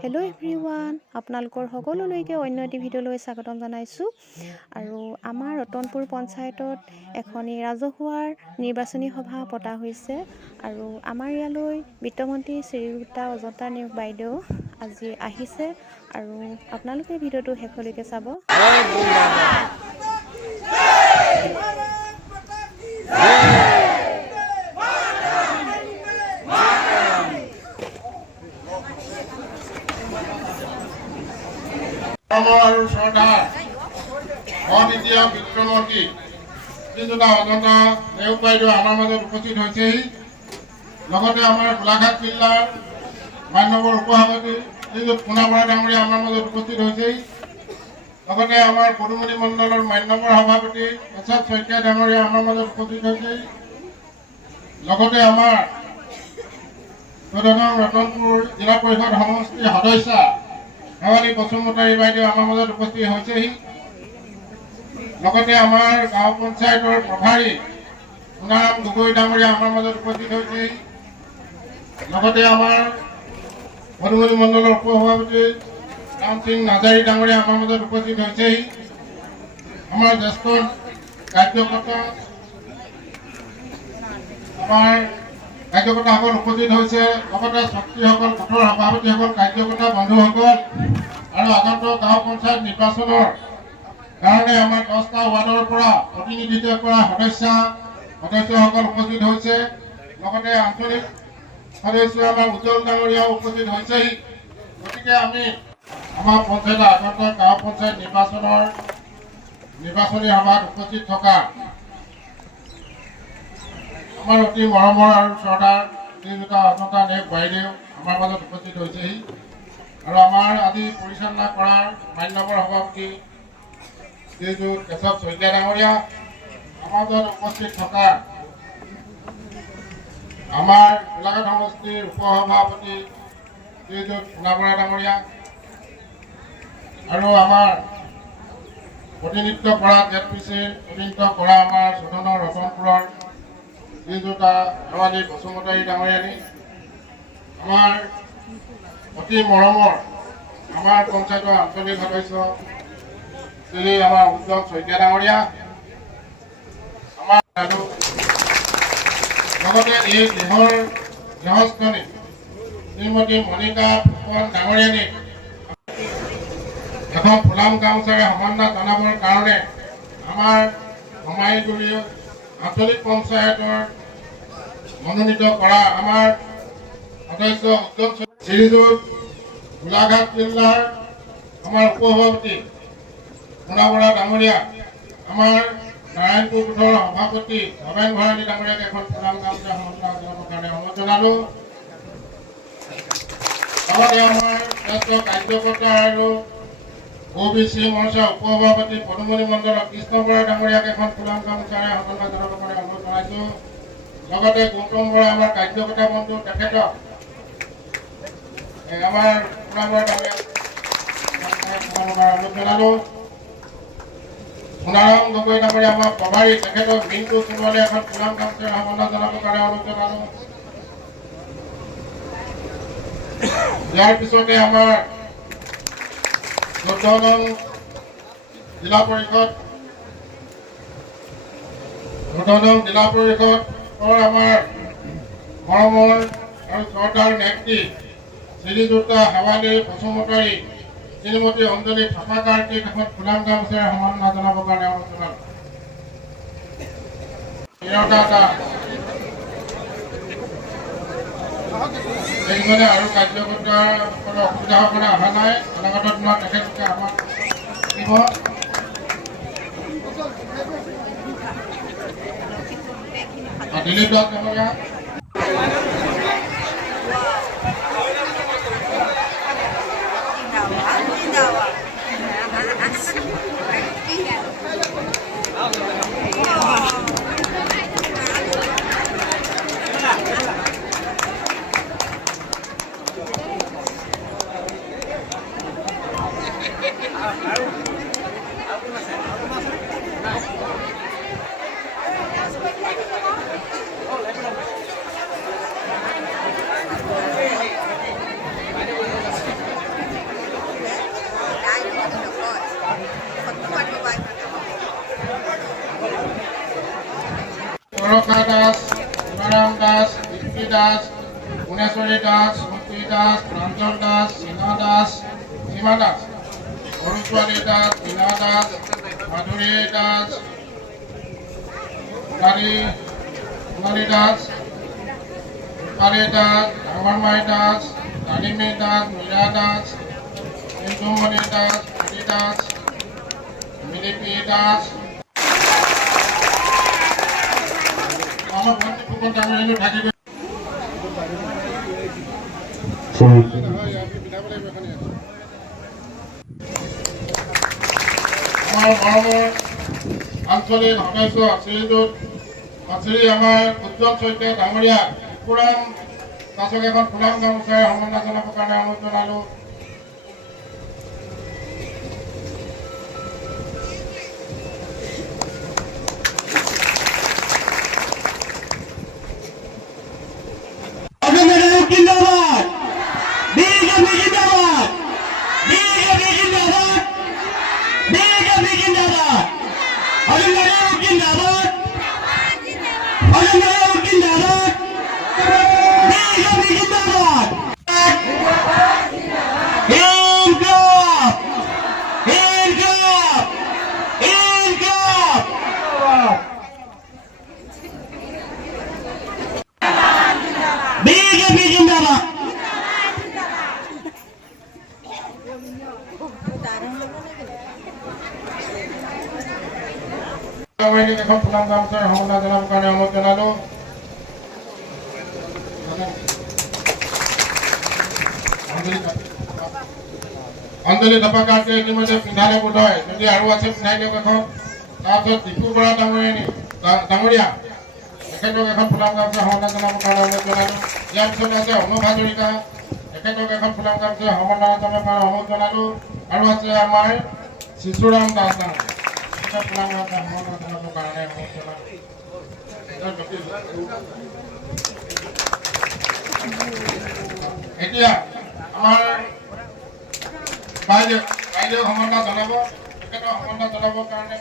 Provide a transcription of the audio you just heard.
Hello' everyone, আপোনালোকৰ সকলোলৈকে অন্য এটি ভিডিঅ'লৈ স্বাগতম জনাইছোঁ। আৰু আমাৰ ৰতনপুৰ পঞ্চায়তত এখনি ৰাজহুৱাৰ নিৰ্বাচনী সভা পতা হৈছে। আৰু আমাৰ ইয়ালৈ বিত্তমন্ত্ৰী শ্ৰীযুতা অজন্তা নেওগ বাইদেউ আজি আহিছে। আৰু আপোনালোকে ভিডিঅ'টো শেষলৈকে চাব। আৰু চৰকাৰ অদ্বিতীয় বিত্তমন্ত্ৰী শ্ৰীযুতা অজন্তা নেওগ বাইদেউ আমাৰ মাজত উপস্থিত হৈছেহি। লগতে আমাৰ গোলাঘাট জিলাৰ মান্যবৰ উপসভাপতি শ্ৰীযুত পুনা বৰা ডাঙৰীয়া আমাৰ মাজত উপস্থিত হৈছেহি। লগতে আমাৰ পদুমণি মণ্ডলৰ মান্যবৰ সভাপতি কেশৱ শইকীয়া ডাঙৰীয়া আমাৰ মাজত উপস্থিত হৈছেহি। লগতে আমাৰ ৰতনপুৰ জিলা পৰিষদ সমষ্টিৰ সদস্য শেৱালী বসুমতাৰী বাইদেউ আমাৰ মাজত উপস্থিত হৈছেহি। লগতে আমাৰ গাঁও পঞ্চায়তৰ প্ৰভাৰী সোণাৰাম গগৈ ডাঙৰীয়া আমাৰ মাজত উপস্থিত হৈছেহি। লগতে আমাৰ পদুমণি মণ্ডলৰ উপসভাপতি ৰাম সিং নাজাৰী ডাঙৰীয়া আমাৰ মাজত উপস্থিত হৈছেহি। আমাৰ জ্যেষ্ঠ কাৰ্যকৰ্তাসকল উপস্থিত হৈছে। লগতে শক্তিসকল, গোটৰ সভাপতিসকল, কাৰ্যকৰ্তা বন্ধুসকল আৰু আগন্তুক গাঁও পঞ্চায়ত নিৰ্বাচনৰ কাৰণে আমাৰ 10টা ৱাৰ্ডৰ পৰা প্ৰতিনিধিত্ব কৰা সদস্যসকল উপস্থিত হৈছে। লগতে আঞ্চলিক সদস্য আমাৰ উজ্জ্বল ডাঙৰীয়াও উপস্থিত হৈছেহি। গতিকে আমি আমাৰ পঞ্চায়তৰ আগন্তুক গাঁও পঞ্চায়ত নিৰ্বাচনৰ নিৰ্বাচনী সভাত উপস্থিত থকা আমাৰ অতি মৰমৰ আৰু শ্ৰদ্ধাৰ শ্ৰীযুতা অজন্তা নেওগ বাইদেউ আমাৰ মাজত উপস্থিত হৈছেহি। আৰু আমাৰ আজি পৰিচালনা কৰাৰ মান্যবৰ সভাপতি শ্ৰীযুত কেশৱ শইকীয়া ডাঙৰীয়া, আমাৰ মাজত উপস্থিত থকা আমাৰ গোলাঘাট সমষ্টিৰ উপসভাপতি শ্ৰীযুত পুনা বৰা ডাঙৰীয়া, আৰু আমাৰ প্ৰতিনিধিত্ব কৰা জেডপিচিৰ প্ৰতিনিধিত্ব কৰা আমাৰ সদনৰ ৰতনপুৰৰ শ্ৰীযুতা শেৱালী বসুমতাৰী ডাঙৰীয়ানী, আমাৰ অতি মৰমৰ আমাৰ পঞ্চায়তৰ আঞ্চলিক সদস্য শ্ৰী আমাৰ উজ্জ্বল শইকীয়া ডাঙৰীয়া, আমাৰ লগতে এই গৃহৰ গৃহস্থনী শ্ৰীমতী মণিকা ফুকন ডাঙৰীয়ানী এখন ফুলাম গামোচাৰে সম্বৰ্ধনা জনাবৰ কাৰণে আমাৰ সমাজগুৰি আঞ্চলিক পঞ্চায়তৰ মনোনীত কৰা আমাৰ সদস্য উজ্জ্বল শ্ৰীযুত গোলাঘাট জিলাৰ আমাৰ উপসভাপতি পুনা বৰা ডাঙৰীয়া, আমাৰ নাৰায়ণপুৰ গোটৰ সভাপতি ভৱেন ভৰালী ডাঙৰীয়াক এখন ফুলাম গামোচা সম্বৰ্ধনা জনাবৰ কাৰণে অনুৰোধ জনালো। লগতে আমাৰ জ্যেষ্ঠ কাৰ্যকৰ্তা আৰু OBC মৰ্চা উপসভাপতি পদুমণি মণ্ডলৰ কৃষ্ণ বৰা ডাঙৰীয়াক এখন ফুলাম গামোচাৰে সম্বৰ্ধনা জনাবৰ কাৰণে অনুৰোধ জনাইছো। লগতে গৌতম বৰা আমাৰ কাৰ্যকৰ্তা বন্ধু তেখেতক আমাৰ পুনা বৰা ডাঙৰীয়াক অনুৰোধ জনালো। সোণাৰাম গগৈ ডাঙৰীয়া আমাৰ প্ৰভাৰী তেখেতক মিণ্টু সোণোৱালে এখন ফুলাম গামোচাৰে সম্বৰ্ধনা জনাবৰ কাৰণে অনুৰোধ জনালো। ইয়াৰ পিছতে আমাৰ 14 নং জিলা পৰিষদৰ আমাৰ মৰমৰ আৰু শ্ৰদ্ধাৰ নেত্ৰী শ্ৰীযুতা শেৱালী বসুমতাৰী শ্ৰীমতী অঞ্জলি থাপাকাৰ্তিক এখন ফুলাম গামোচাৰে সম্বৰ্ধনা জনাবৰ কাৰণে অনুৰোধ জনালো। এইজনে আৰু কাৰ্যকৰ্তাসকলৰ অসুবিধাৰ কাৰণে অহা নাই। অনাগত দিনত তেখেতলোকে আমাক দিব। দিলীপ দাস ডাঙৰীয়া, ভুৱনেশ্বৰী দাস, মুক্তি দাস, প্ৰাঞ্জল দাস, চীনা দাস, সীমা দাস, সৰুছোৱালী দাস, মীনা দাস, মাধুৰী দাস, কুমাৰী দাস, ৰূপালী দাস, ডাঙৰমাই দাস, ডালিমী দাস, মীৰা দাস, ইন্দুমণি দাস, হৰি দাস, মিলিপি দাস, আমাৰ ভণ্টি ফুকন ডাঙৰীয়ালৈ থাকিব। আমাৰ মৰমৰ আঞ্চলিক সদস্য শ্ৰীযুত আমাৰ উজ্জ্বল চৈত্য ডাঙৰীয়া ফুৰাম দাসক এখন ফুলাম গামোচাৰে সম্বৰ্ধনা জনাবৰ কাৰণে অনুৰোধ জনালোঁ। এখন ফুলাম গামোচাৰে সম্বৰ্ধনা জনাবৰ কাৰণে অনুৰোধ জনালোঁ। অঞ্জলি ধপাকাৰকে ইতিমধ্যে পিন্ধালে বোধ হয়, যদি আৰু আছে পিন্ধাই দিয়ক এখন। তাৰপিছত দীপু বৰা ডাঙৰীয়া তেখেতক এখন ফুলাম গামোচা সম্বৰ্ধনা জনাবৰ কাৰণে অনুৰোধ জনালোঁ। ইয়াৰ পিছতে আছে অনুভ হাজৰিকা, তেখেতক এখন ফুলাম গামোচা সম্বৰ্ধনা জনাবৰ কাৰণে অনুৰোধ জনালোঁ। আৰু আছে আমাৰ শিশুৰাম দাস ডাঙৰীয়া, ফুলাম গামোচা সম্বৰ্ধনা জনাবৰ কাৰণে অনুৰোধ জনালোঁ। এতিয়া আমাৰ বাইদেউ সম্বৰ্ধনা জনাব, তেখেতক সম্বৰ্ধনা জনাবৰ কাৰণে